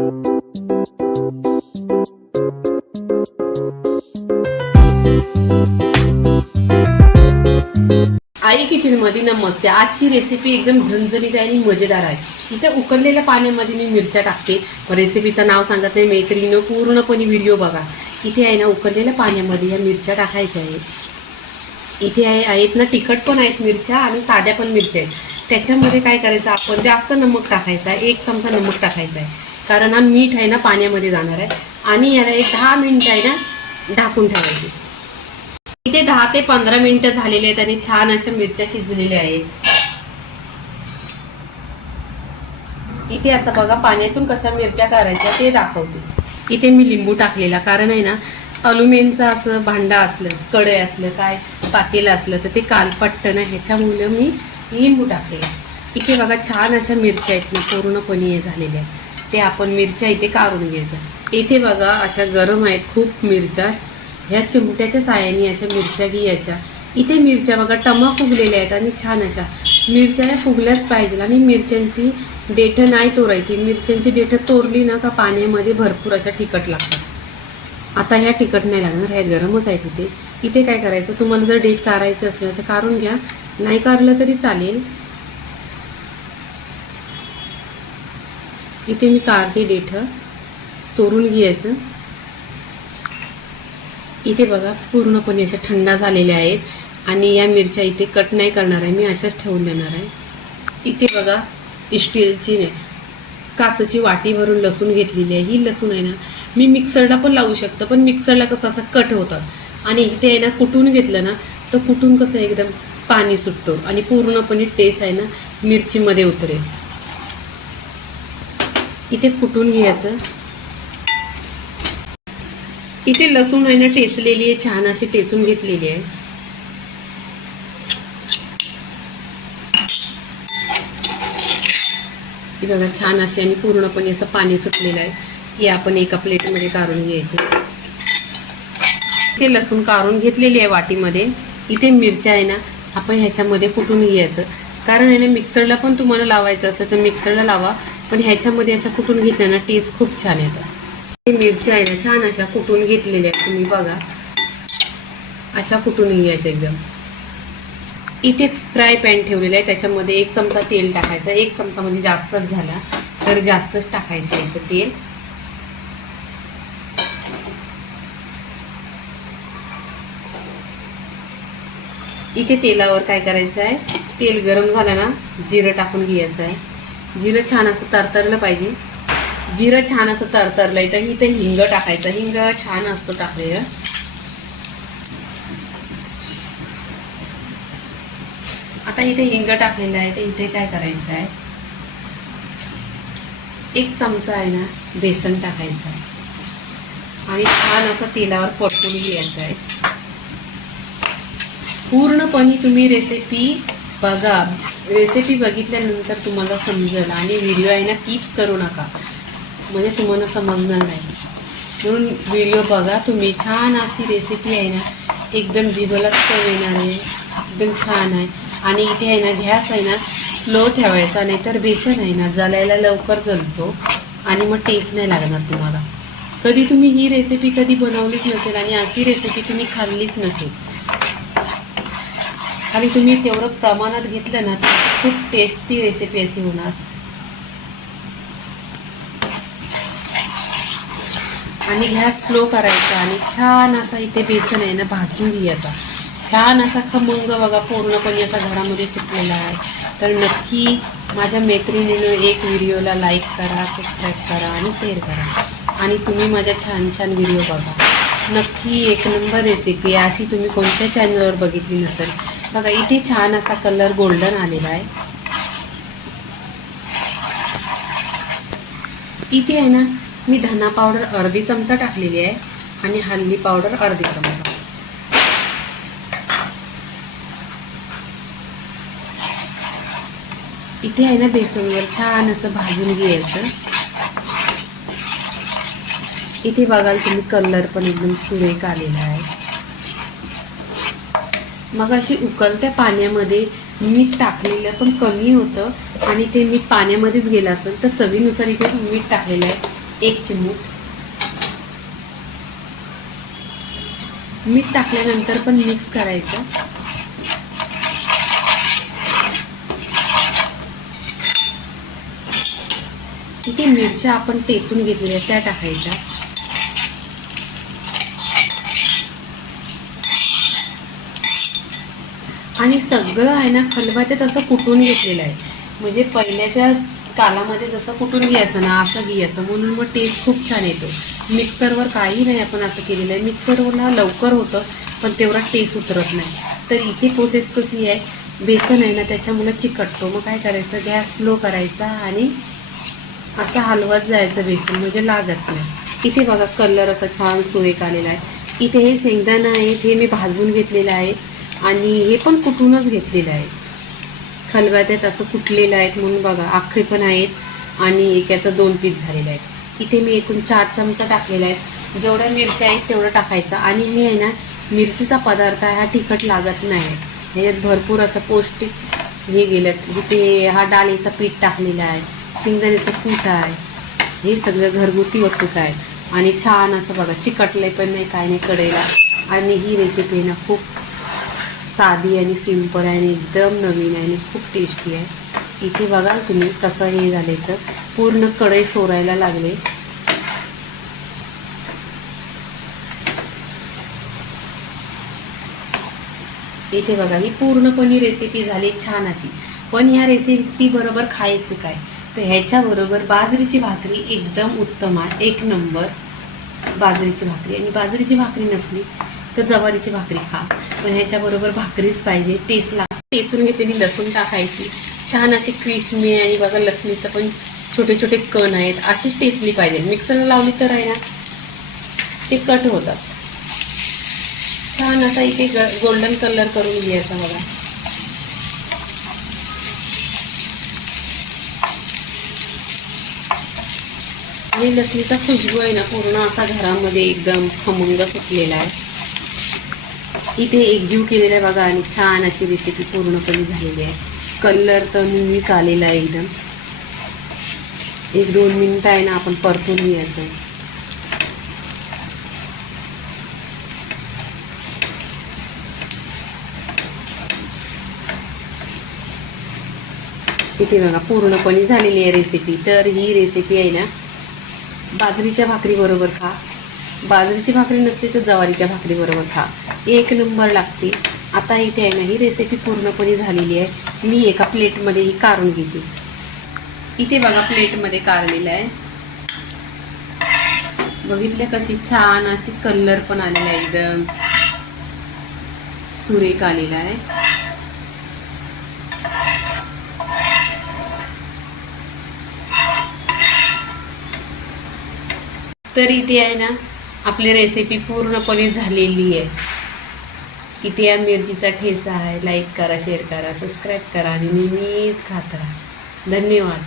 आई किचनमध्ये नमस्ते आजची रेसिपी एकदम झणझणीत आहे आणि मजेदार आहे. इथे उकळलेल्या पाण्यामध्ये मी मिरच्या टाकते. रेसिपीचं नाव सांगत नाही मैत्रिणीनं पूर्णपणे व्हिडिओ बघा. इथे आहे ना उकळलेल्या पाण्यामध्ये या मिरच्या टाकायच्या आहेत. इथे आहे आहेत ना तिखट पण आहेत मिरच्या आणि साध्या पण मिरच्या आहेत. त्याच्यामध्ये काय करायचं आपण जास्त नमक टाकायचा आहे. एक चमचा नमक टाकायचा आहे. कारण हा मीठ आहे ना पाण्यामध्ये जाणार आहे. आणि याला एक दहा मिनटं आहे ना ढाकून ठेवायची. इथे दहा ते पंधरा मिनिटं झालेले आहेत आणि छान अशा मिरच्या शिजलेल्या आहेत. इथे आता बघा पाण्यातून कशा मिरच्या करायच्या ते दाखवते. इथे मी लिंबू टाकलेला कारण आहे ना अल्युमिनचं असं भांडा असलं कडे असलं काय पातेलं असलं तर ते कालपट्ट ना ह्याच्यामुळं मी लिंबू टाकलेला इथे बघा छान अशा मिरच्या आहेत ना पूर्णपणे हे झालेल्या आहेत. ते आपण मिरच्या इथे काढून घ्यायच्या. इथे बघा अशा गरम आहेत खूप मिरच्या. ह्या चिमट्याच्या साह्याने अशा मिरच्या घ्यायच्या. इथे मिरच्या बघा टमा फुगलेल्या आहेत आणि छान अशा. मिरच्या ह्या फुगल्याच पाहिजे आणि मिरच्यांची देठं नाही तोरायची. मिरच्यांची देठं तोरली ना का पाण्यामध्ये भरपूर अशा तिखट लागतात. आता ह्या तिखट नाही लागणार ह्या गरमच आहेत इथे. इथे काय करायचं? तुम्हाला जर डेट काढायचं असलं तर काढून घ्या. नाही काढलं तरी चालेल. इथे मी काढते डेठं तोरून घ्यायचं. इथे बघा पूर्णपणे अशा थंडा झालेल्या आहेत आणि या मिरच्या इथे कट नाही करणार आहे. मी अशाच ठेवून देणार आहे. इथे बघा स्टीलची नाही काचची वाटी भरून लसूण घेतलेली आहे. ही लसूण आहे ना मी मिक्सरला पण लावू शकतो पण मिक्सरला कसं असं कट होतात. आणि इथे आहे ना कुटून घेतलं ना तर कुटून कसं एकदम पाणी सुटतो आणि पूर्णपणे टेस्ट आहे ना मिरचीमध्ये उतरेल. इथे कुटून घ्यायचं? इथे लसूण आहे ना टेचलेली आहे छान अशी टेचून घेतलेली आहे. बघा छान अशी आणि पूर्णपणे असं पाणी सुटलेलं आहे. हे आपण एका प्लेटमध्ये काढून घ्यायचे. ते लसूण काढून घेतलेली आहे वाटीमध्ये. इथे मिरच्या आहे ना आपण ह्याच्यामध्ये कुटून घ्यायचं? कारण आहे ना मिक्सरला पण तुम्हाला लावायचं असलं तर मिक्सरला लावा. पण ह्याच्यामध्ये अशा कुटून घेतल्या ना टेस्ट खूप छान येतात मिरच्या आहे ना छान अशा कुटून घेतलेल्या आहेत तुम्ही बघा. अशा कुठून घ्यायच्या एकदम. इथे फ्राय पॅन ठेवलेला आहे त्याच्यामध्ये एक चमचा तेल टाकायचं. एक चमचा म्हणजे जास्तच झाला तर जास्तच टाकायचं इथं तेल. इथे तेलावर काय करायचं आहे तेल गरम झालं ना जिरं टाकून घ्यायचं आहे. जिरं छान असं तरतरलं पाहिजे. जिरं छान असं तरतरलं आहे तर इथं हिंग टाकायचं. हिंग छान असतो टाकलेलं. आता इथे हिंग टाकलेलं आहे तर इथे काय करायचं आहे? एक चमचा आहे ना बेसन टाकायचं आहे. आणि छान असं तेलावर परतून घ्यायचं आहे. पूर्णपणे तुम्ही रेसिपी बघा. रेसिपी बघितल्यानंतर तुम्हाला समजेल आणि व्हिडिओ आहे ना टिप्स करू नका. म्हणजे तुम्हाला समजणार नाही. म्हणून व्हिडिओ बघा तुम्ही छान अशी रेसिपी आहे ना एकदम जिभेला चव येणार आहे एकदम छान आहे. आणि इथे आहे ना गॅस आहे ना स्लो ठेवायचा नाहीतर बेसन आहे ना जलायला लवकर जलतो आणि मग टेस्ट नाही लागणार तुम्हाला. कधी तुम्ही ही रेसिपी कधी बनवलीच नसेल आणि अशी रेसिपी तुम्ही खाल्लीच नसेल आणि तुम्ही तेवढं प्रमाणात घेतलं ना तर खूप टेस्टी रेसिपी अशी होणार. आणि गॅस स्लो करायचा. आणि छान असा इथे बेसन आहे ना भाजून घ्यायचा. छान असा खमंग बघा पूर्णपणे असा घरामध्ये सुटलेला आहे. तर नक्की माझ्या मैत्रिणीनं एक व्हिडिओला लाईक करा सबस्क्राईब करा आणि शेअर करा. आणि तुम्ही माझ्या छान छान व्हिडिओ बघा. नक्की एक नंबर रेसिपी अशी तुम्ही कोणत्या चॅनलवर बघितली नसेल बघा इथे छान असा कलर गोल्डन आलेला आहे. इथे आहे ना मी धना पावडर अर्धी चमचा टाकलेली आहे आणि हल्दी पावडर अर्धी चमचा. इथे आहे ना बेसनवर छान असं भाजून घ्यायचं. इथे बघाल तुम्ही कलर पण एकदम सुरेख आलेला आहे. मग अशी उकलत्या पाण्यामध्ये मीठ टाकलेलं पण कमी होतं आणि ते मीठ पाण्यामध्येच गेलं असेल तर चवीनुसार इथे मीठ टाकलेलं आहे. एक चिमूट. मीठ टाकल्यानंतर पण मिक्स करायचं. इथे मिरच्या आपण टेचून घेतलेल्या त्या टाकायच्या. आणि सगळं आहे ना खलबत्यात असं कुटून घेतलेलं आहे. म्हणजे पहिल्याच्या कालामध्ये जसं कुटून घ्यायचं ना असं घ्यायचं. म्हणून मग टेस्ट खूप छान येतो. मिक्सरवर काही नाही आपण असं केलेलं आहे. मिक्सरवरला लवकर होतं पण तेवढा टेस्ट उतरत नाही. तर इथे प्रोसेस कशी आहे? बेसन आहे ना त्याच्यामुळं चिकटतो. मग काय करायचं? गॅस स्लो करायचा आणि असं हलवत जायचं बेसन म्हणजे लागत नाही. इथे बघा कलर असा छान सुरेख आलेला आहे. इथे हे शेंगदाणा आहे हे मी भाजून घेतलेलं आहे. आणि हे पण कुठूनच घेतलेलं आहे. खलबत्यात असं कुटलेलं आहेत म्हणून बघा आखे पण आहेत आणि एकाचं दोन पीस झालेलं आहे इथे मी एकूण चार चमचा टाकलेला आहे. जेवढ्या मिरच्या आहेत तेवढं टाकायचं. आणि हे आहे ना मिरचीचा पदार्थ आहे हा तिखट लागत नाही. ह्याच्यात भरपूर असं पौष्टिक हे गेलं. इथे हा डाळीचा पीठ टाकलेला आहे शेंगदाण्याचं पीठ आहे. हे सगळं घरगुती वस्तू काय. आणि छान असं बघा चिकटले पण नाही काय नाही कडेला आणि ही रेसिपी आहे ना खूप साधी आणि सिंपल आहे आणि एकदम नवीन आहे आणि खूप टेस्टी आहे. इथे बघा तुम्ही कसं हे झाले तर. पूर्ण कढई सोरायला लागले. इथे बघा ही पूर्णपणे रेसिपी झाली छान अशी. पण ह्या रेसिपी बरोबर खायचं काय? तर ह्याच्याबरोबर बाजरीची भाकरी एकदम उत्तम आहे. एक नंबर बाजरीची भाकरी. आणि बाजरीची भाकरी नसली तर जवारीची भाकरी खा. पण ह्याच्याबरोबर भाकरीच पाहिजे. टेस्टला. टेचून घेतलेली लसूण टाकायची. छान अशी क्रिस्मी आणि बघा लसणीचं पण छोटे छोटे कण आहेत. अशीच टेचली पाहिजे. मिक्सरला लावली तर आहे ना ते कट होतात. छान असा इथे गोल्डन कलर करून घ्यायचा बघा. आणि लसणीचा खुशबू आहे ना पूर्ण असा घरामध्ये एकदम खमंग सुटलेला आहे. इथे एकजीव केलेला आहे बघा आणि छान अशी रेसिपी पूर्णपणे झालेली आहे. कलर तर मिनिक आलेला आहे एकदम. एक दोन मिनिटं आहे ना आपण परतून घ्यायचं इथे बघा पूर्णपणे झालेली आहे रेसिपी तर ही रेसिपी आहे ना बाजरीच्या भाकरीबरोबर खा. बाजरीची भाकरी नसली तर ज्वारीच्या भाकरीबरोबर खा. एक नंबर लागते. आता इथे आहे ना ही रेसिपी पूर्णपणे झालेली आहे. मी एका प्लेटमध्ये ही काढून घेते. इथे बघा प्लेटमध्ये काढलेलं आहे. बघितलं कशी छान अशी कलर पण आलेला आहे एकदम. सुरेख आलेला आहे. तर इथे आहे ना आपली रेसिपी पूर्णपणे झालेली आहे. किती या मिरचीचा ठेसा आहे लाईक करा शेअर करा सबस्क्राईब करा आणि नेहमीच खात राहा. धन्यवाद.